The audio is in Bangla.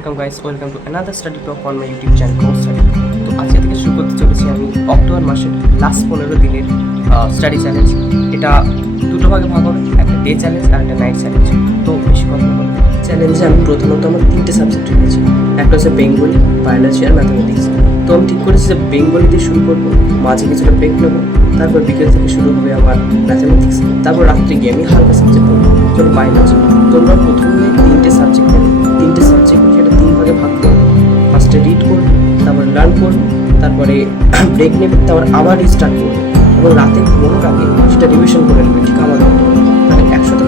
Welcome guys, welcome to another study talk on my YouTube channel course study. তো আজকে থেকে শুরু করতে চলেছি আমি অক্টোবর মাসের লাস্ট 15 দিনের স্টাডি চ্যালেঞ্জ। এটা দুটো ভাগে ভাগ হবে, একটা ডে চ্যালেঞ্জ আর একটা নাইট চ্যালেঞ্জ। তো বেশি কথা বলবো, চ্যালেঞ্জে আমি প্রথমত আমার 3টে সাবজেক্ট রেখেছি। একটা হচ্ছে বেঙ্গলি, বায়োলজি আর ম্যাথামেটিক্স। তো আমি ঠিক করেছি যে বেঙ্গলি দিয়ে শুরু করবো, মাঝে কিছুটা ব্রেক নেবো, তারপর বিকেল থেকে শুরু হবে আমার ম্যাথামেটিক্স, তারপর রাত্রে গিয়ে আমি হালকা সাবজেক্ট পড়বো, যেমন বায়োলজি। তোমরা প্রথমে 3টে সাবজেক্ট পড়ো, 3টে সাবজেক্ট সেটা 3 ভাগে ভাগ করবে। ফার্স্টে রিড করবে, তারপর লার্ন করবে, তারপরে ব্রেক নেবে, তারপর আবার রিস্টার্ট করবে এবং রাতে ঘুমানোর আগে সেটা রিভিশন করে নেবে ঠিক আমার মতো। তাহলে একসাথে